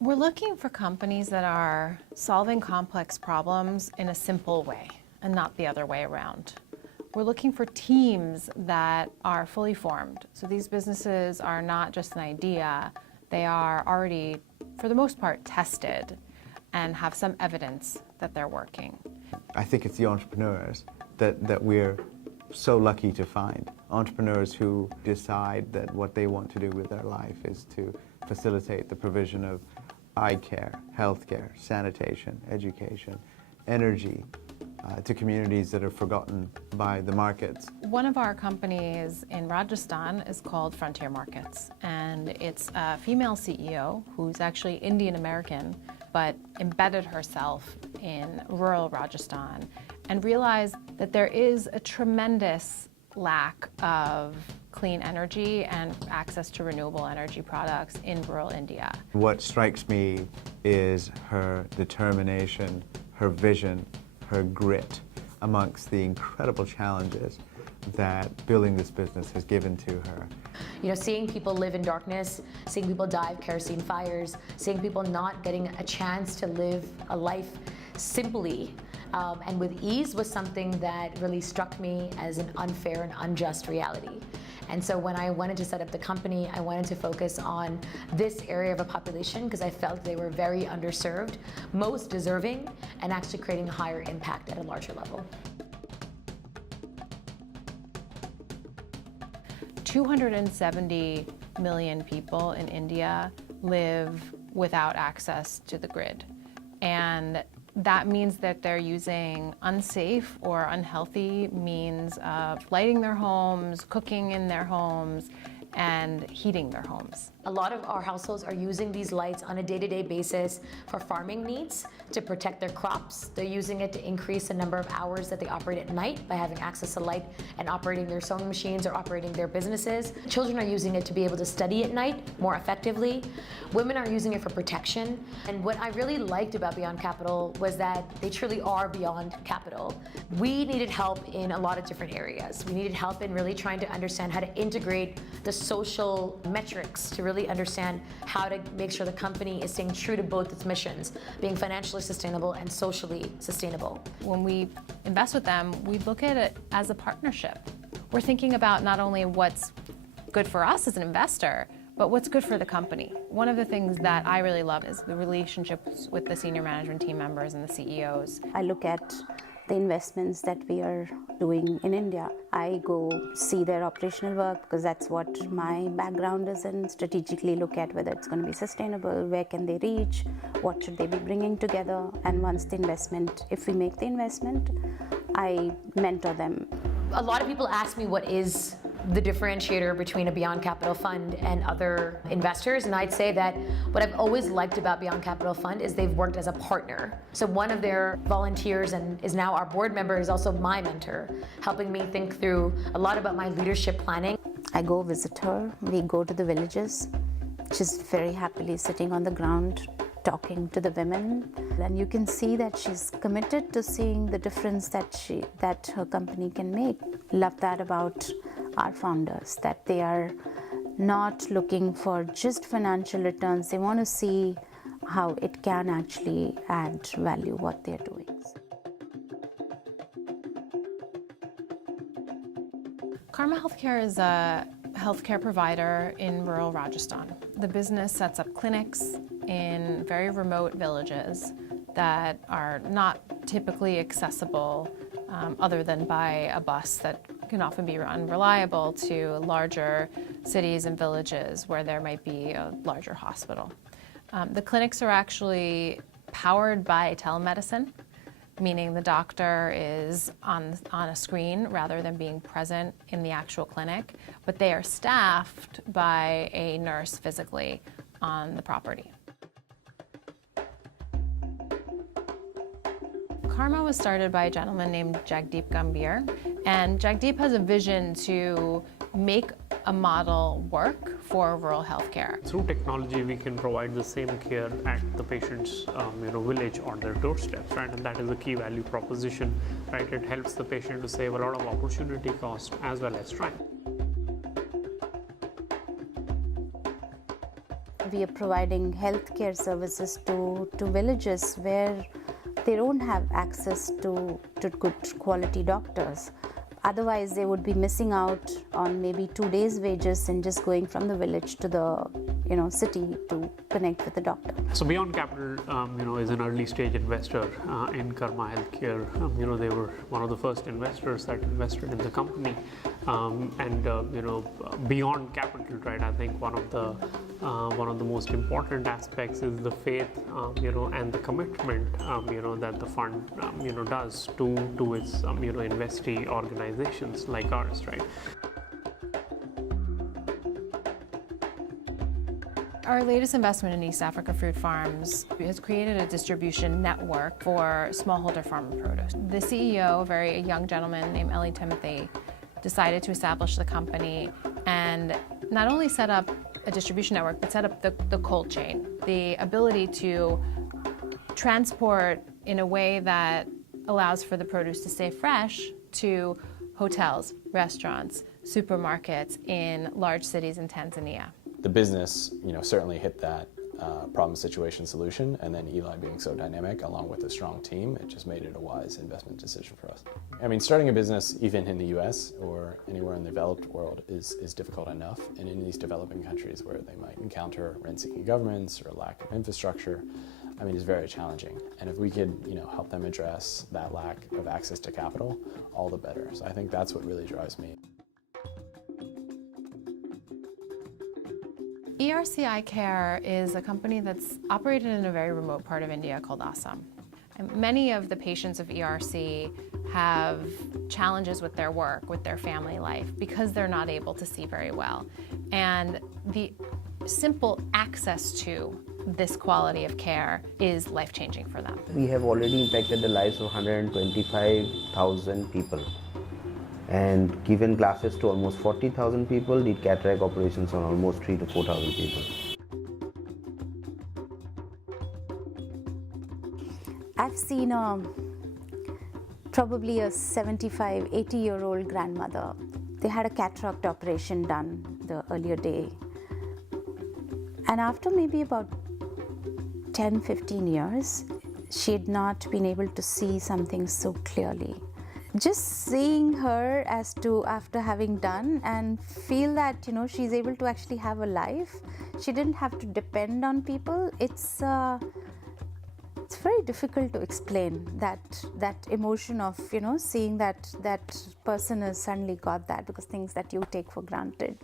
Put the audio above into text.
We're looking for companies that are solving complex problems in a simple way and not the other way around. We're looking for teams that are fully formed. So these businesses are not just an idea, they are already, for the most part, tested and have some evidence that they're working. I think it's the entrepreneurs that we're so lucky to find. Entrepreneurs who decide that what they want to do with their life is to facilitate the provision of eye care, healthcare, sanitation, education, energy to communities that are forgotten by the markets. One of our companies in Rajasthan is called Frontier Markets, and it's a female CEO who's actually Indian American, but embedded herself in rural Rajasthan and realized that there is a tremendous lack of clean energy and access to renewable energy products in rural India. What strikes me is her determination, her vision, her grit amongst the incredible challenges that building this business has given to her. You know, seeing people live in darkness, seeing people die of kerosene fires, seeing people not getting a chance to live a life simply and with ease was something that really struck me as an unfair and unjust reality. And so when I wanted to set up the company, I wanted to focus on this area of a population because I felt they were very underserved, most deserving, and actually creating a higher impact at a larger level. 270 million people in India live without access to the grid. And that means that they're using unsafe or unhealthy means of lighting their homes, cooking in their homes, and heating their homes. A lot of our households are using these lights on a day-to-day basis for farming needs, to protect their crops. They're using it to increase the number of hours that they operate at night by having access to light and operating their sewing machines or operating their businesses. Children are using it to be able to study at night more effectively. Women are using it for protection. And what I really liked about Beyond Capital was that they truly are beyond capital. We needed help in a lot of different areas. We needed help in really trying to understand how to integrate the social metrics to really understand how to make sure the company is staying true to both its missions, being financially sustainable and socially sustainable. When we invest with them, we look at it as a partnership. We're thinking about not only what's good for us as an investor, but what's good for the company. One of the things that I really love is the relationships with the senior management team members and the CEOs. I look at the investments that we are doing in India. I go see their operational work because that's what my background is in, strategically look at whether it's going to be sustainable, where can they reach, what should they be bringing together, and once the investment, if we make the investment, I mentor them. A lot of people ask me what is the differentiator between a Beyond Capital fund and other investors, and I'd say that what I've always liked about Beyond Capital Fund is they've worked as a partner. So one of their volunteers and is now our board member is also my mentor, helping me think through a lot about my leadership planning. I go visit her, we go to the villages. She's very happily sitting on the ground talking to the women, and you can see that she's committed to seeing the difference that her company can make. Love that about our founders, that they are not looking for just financial returns. They want to see how it can actually add value, what they're doing. Karma Healthcare is a healthcare provider in rural Rajasthan. The business sets up clinics in very remote villages that are not typically accessible other than by a bus that can often be unreliable to larger cities and villages where there might be a larger hospital. The clinics are actually powered by telemedicine, meaning the doctor is on a screen rather than being present in the actual clinic, but they are staffed by a nurse physically on the property. Karma was started by a gentleman named Jagdeep Gambhir, and Jagdeep has a vision to make a model work for rural healthcare. Through technology, we can provide the same care at the patient's village or their doorsteps, right? And that is a key value proposition, right? It helps the patient to save a lot of opportunity cost as well as time. we are providing healthcare services to villages where they don't have access to good quality doctors. Otherwise, they would be missing out on maybe 2 days' wages and just going from the village to the city to connect with the doctor. So Beyond Capital, is an early stage investor in Karma Healthcare. They were one of the first investors that invested in the company. Beyond Capital, right? I think one of the most important aspects is the faith, and the commitment, that the fund, does to its, investee organizations like ours, right? Our latest investment in East Africa Fruit Farms has created a distribution network for smallholder farm produce. The CEO, a very young gentleman named Eli Timothy, decided to establish the company and not only set up a distribution network, but set up the cold chain, the ability to transport in a way that allows for the produce to stay fresh to hotels, restaurants, supermarkets in large cities in Tanzania. The business, certainly hit that problem, situation, solution, and then Eli being so dynamic, along with a strong team, it just made it a wise investment decision for us. I mean, starting a business, even in the U.S. or anywhere in the developed world, is difficult enough, and in these developing countries where they might encounter rent-seeking governments or lack of infrastructure, I mean, it's very challenging. And if we could, help them address that lack of access to capital, all the better. So I think that's what really drives me. ERC Eye Care is a company that's operated in a very remote part of India called Assam. And many of the patients of ERC have challenges with their work, with their family life, because they're not able to see very well. And the simple access to this quality of care is life-changing for them. We have already impacted the lives of 125,000 people and given glasses to almost 40,000 people, did cataract operations on almost 3,000 to 4,000 people. I've seen probably a 75, 80-year-old grandmother. They had a cataract operation done the earlier day. And after maybe about 10, 15 years, she had not been able to see something so clearly. Just seeing her after having done and feel that, she's able to actually have a life. She didn't have to depend on people. It's very difficult to explain that emotion of, seeing that person has suddenly got that, because things that you take for granted.